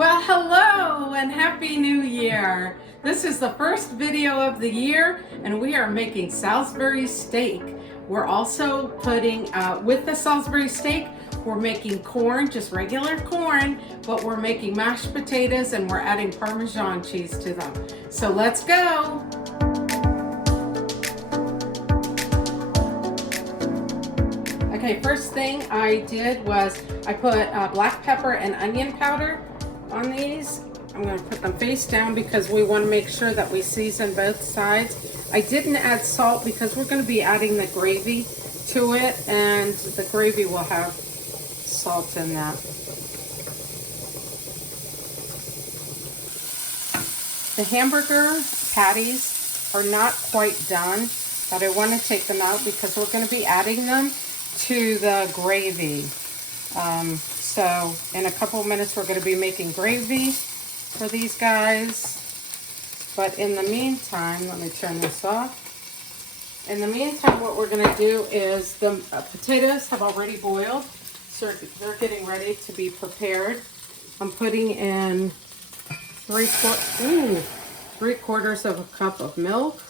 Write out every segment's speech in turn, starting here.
Well, hello and Happy New Year. This is the first video of the year and we are making Salisbury steak. We're also putting, with the Salisbury steak, we're making corn, just regular corn, but we're making mashed potatoes and we're adding Parmesan cheese to them. So let's go. Okay, first thing I did was I put black pepper and onion powder on these. I'm going to put them face down because we want to make sure that we season both sides. I didn't add salt because we're going to be adding the gravy to it, and the gravy will have salt in that. The hamburger patties are not quite done, but I want to take them out because we're going to be adding them to the gravy. So in a couple of minutes we're going to be making gravy for these guys. But in the meantime, let me turn this off. In the meantime, what we're going to do is the potatoes have already boiled, so they're getting ready to be prepared. I'm putting in 3/4 of a cup of milk,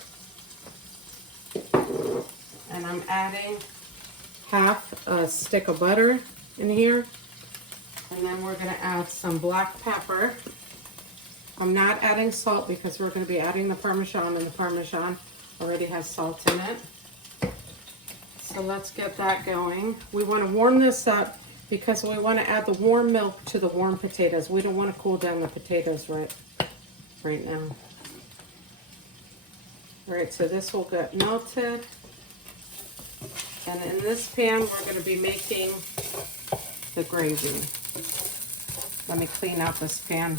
and I'm adding half a stick of butter in here. And then we're going to add some black pepper. I'm not adding salt because we're going to be adding the Parmesan, and the Parmesan already has salt in it. So let's get that going. We want to warm this up because we want to add the warm milk to the warm potatoes. We don't want to cool down the potatoes right now. All right, so this will get melted. And in this pan, we're going to be making the gravy. Let me clean out this pan.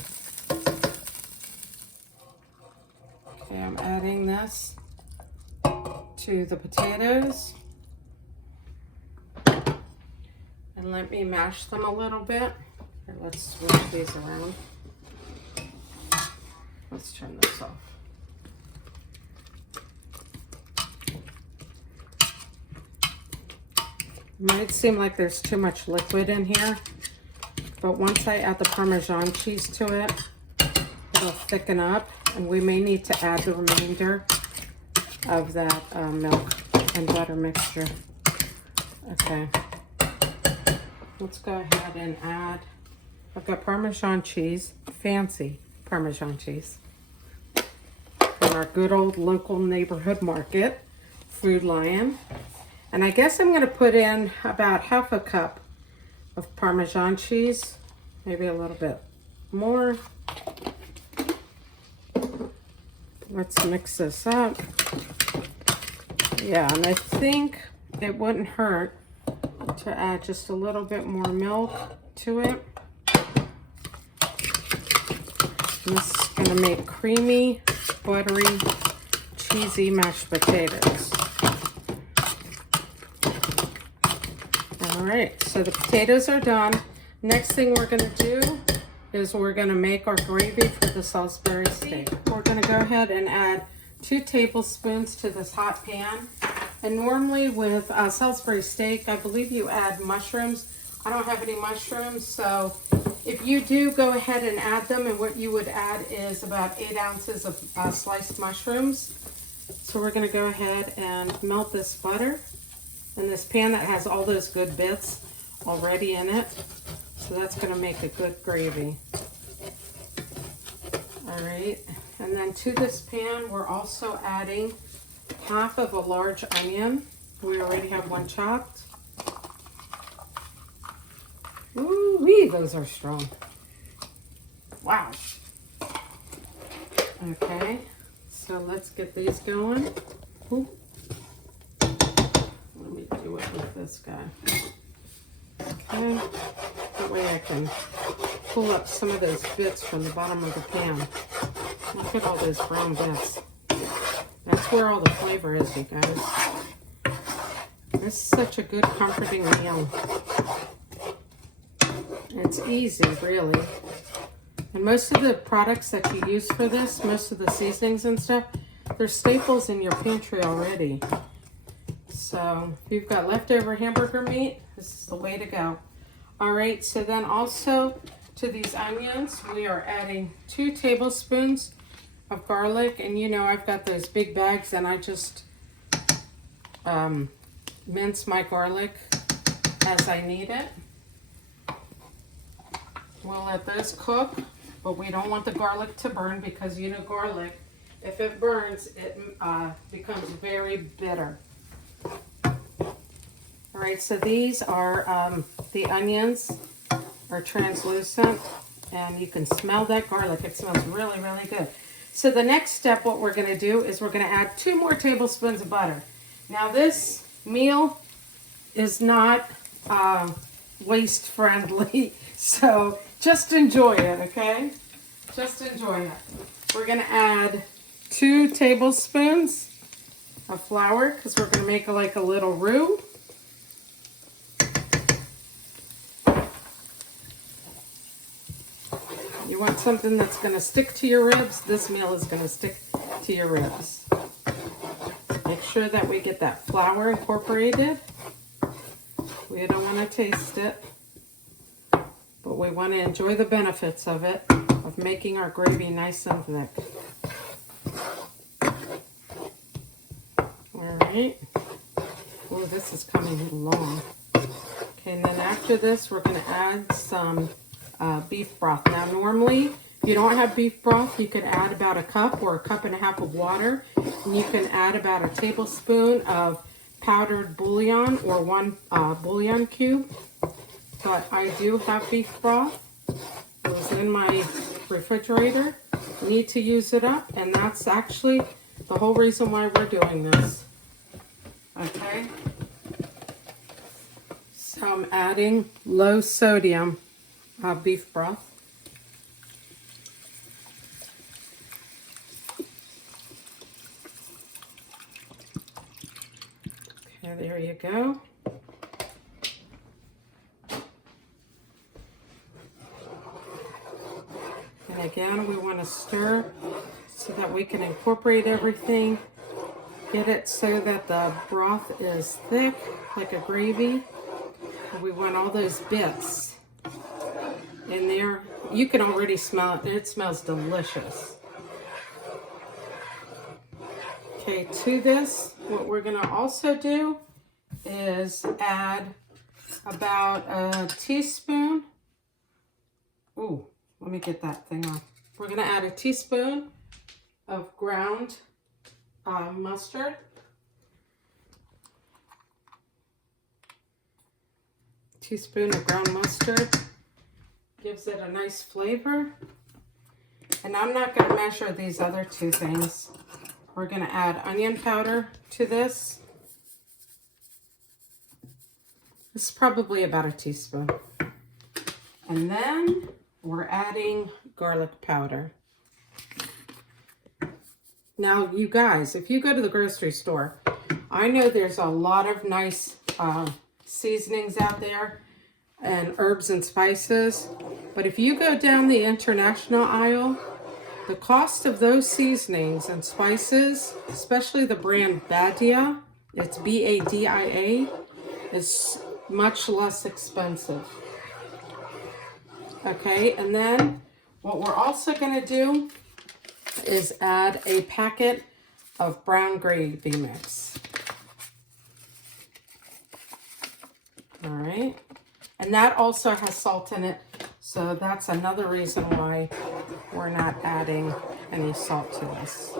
Okay, I'm adding this to the potatoes. And let me mash them a little bit. Here, let's switch these around. Let's turn this off. Might seem like there's too much liquid in here, but once I add the Parmesan cheese to it, it'll thicken up, and we may need to add the remainder of that milk and butter mixture. Okay, let's go ahead and add, I've got Parmesan cheese, fancy Parmesan cheese, from our good old local neighborhood market, Food Lion. And I guess I'm going to put in about half a cup of Parmesan cheese, maybe a little bit more. Let's mix this up. Yeah, and I think it wouldn't hurt to add just a little bit more milk to it. And this is going to make creamy, buttery, cheesy mashed potatoes. All right, so the potatoes are done. Next thing we're going to do is we're going to make our gravy for the Salisbury steak. We're going to go ahead and add 2 tablespoons to this hot pan. And normally with Salisbury steak, I believe you add mushrooms. I don't have any mushrooms, so if you do, go ahead and add them. And what you would add is about 8 ounces of sliced mushrooms. So we're going to go ahead and melt this butter in this pan that has all those good bits already in it. So that's going to make a good gravy. All right, and then to this pan, we're also adding half of a large onion. We already have one chopped. Ooh-wee, those are strong. Wow. Okay, so let's get these going. Ooh. Let me do it with this guy. Okay, that way I can pull up some of those bits from the bottom of the pan. Look at all those brown bits. That's where all the flavor is, you guys. This is such a good, comforting meal. It's easy, really. And most of the products that you use for this, most of the seasonings and stuff, they're staples in your pantry already. So if you've got leftover hamburger meat, this is the way to go. All right, so then also to these onions, we are adding 2 tablespoons of garlic. And you know, I've got those big bags and I just mince my garlic as I need it. We'll let those cook, but we don't want the garlic to burn because you know garlic, if it burns, it becomes very bitter. All right, so these are, the onions are translucent and you can smell that garlic. It smells really, really good. So the next step, what we're gonna do is we're gonna add 2 more tablespoons of butter. Now this meal is not waste friendly, so just enjoy it, okay? Just enjoy it. We're gonna add 2 tablespoons of flour because we're gonna make like a little roux. You want something that's going to stick to your ribs? This meal is going to stick to your ribs. Make sure that we get that flour incorporated. We don't want to taste it, but we want to enjoy the benefits of it, of making our gravy nice and thick. All right. Oh, this is coming along. Okay, and then after this, we're going to add some beef broth. Now normally, if you don't have beef broth, you could add about a cup or a cup and a half of water. And you can add about a tablespoon of powdered bouillon or 1 bouillon cube. But I do have beef broth. It was in my refrigerator. Need to use it up, and that's actually the whole reason why we're doing this. Okay? So I'm adding low sodium beef broth. Okay, there you go. And again, we want to stir so that we can incorporate everything. Get it so that the broth is thick, like a gravy. And we want all those bits in there. You can already smell it. It smells delicious. Okay, to this, what we're going to also do is add about a teaspoon. Ooh, let me get that thing off. We're going to add a teaspoon of ground mustard. Teaspoon of ground mustard. Gives it a nice flavor. And I'm not going to measure these other 2 things. We're going to add onion powder to this. This is probably about a teaspoon. And then we're adding garlic powder. Now, you guys, if you go to the grocery store, I know there's a lot of nice seasonings out there and herbs and spices. But if you go down the international aisle, the cost of those seasonings and spices, especially the brand Badia, it's B-A-D-I-A, is much less expensive. Okay, and then what we're also going to do is add a packet of brown gravy mix. All right, and that also has salt in it, so that's another reason why we're not adding any salt to this.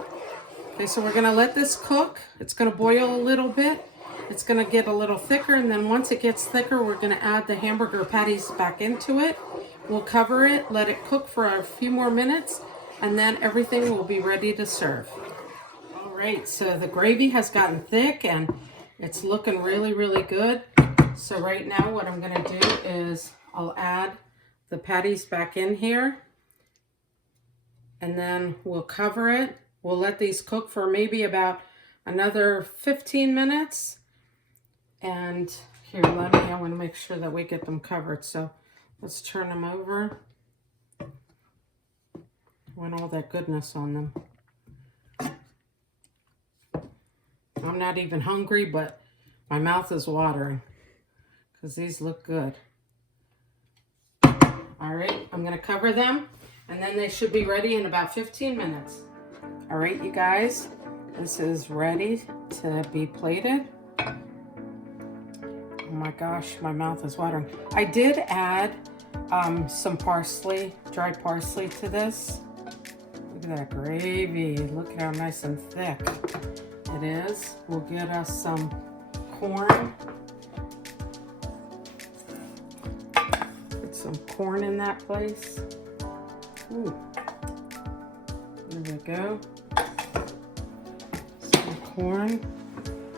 Okay, so we're gonna let this cook. It's gonna boil a little bit. It's gonna get a little thicker, and then once it gets thicker, we're gonna add the hamburger patties back into it. We'll cover it, let it cook for a few more minutes, and then everything will be ready to serve. All right, so the gravy has gotten thick and it's looking really, really good. So right now what I'm gonna do is I'll add the patties back in here, and then we'll cover it. We'll let these cook for maybe about another 15 minutes. And here, I want to make sure that we get them covered. So let's turn them over. I want all that goodness on them. I'm not even hungry, but my mouth is watering because these look good. All right, I'm gonna cover them and then they should be ready in about 15 minutes. All right, you guys, this is ready to be plated. Oh my gosh, my mouth is watering. I did add some parsley, dried parsley to this. Look at that gravy. Look at how nice and thick it is. We'll get us some corn. Put some corn in that place. Ooh. There we go. Some corn.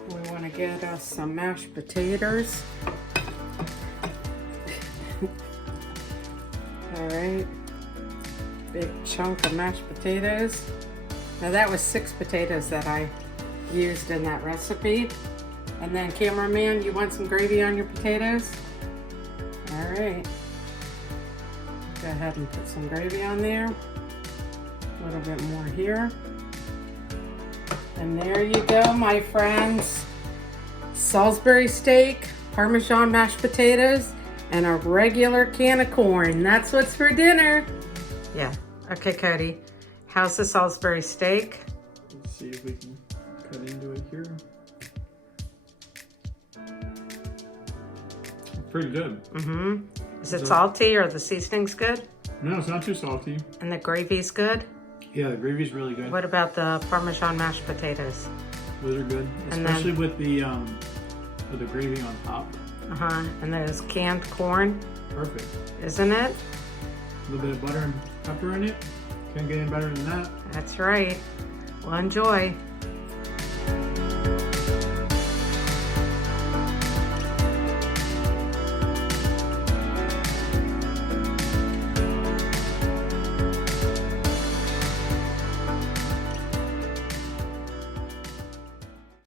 We want to get us some mashed potatoes. All right. Big chunk of mashed potatoes. Now that was 6 potatoes that I used in that recipe. And then cameraman, you want some gravy on your potatoes? All right. Go ahead and put some gravy on there. A little bit more here. And there you go, my friends. Salisbury steak, Parmesan mashed potatoes, and a regular can of corn. That's what's for dinner. Yeah. Okay, Cody. How's the Salisbury steak? Let's see if we can cut into it here. Pretty good. Mm-hmm. Is it salty or the seasoning's good? No, it's not too salty. And the gravy's good? Yeah, the gravy's really good. What about the Parmesan mashed potatoes? Those are good, especially with the gravy on top. Uh-huh. And those canned corn. Perfect. Isn't it? A little bit of butter and pepper in it. Can't get any better than that. That's right. Well, enjoy.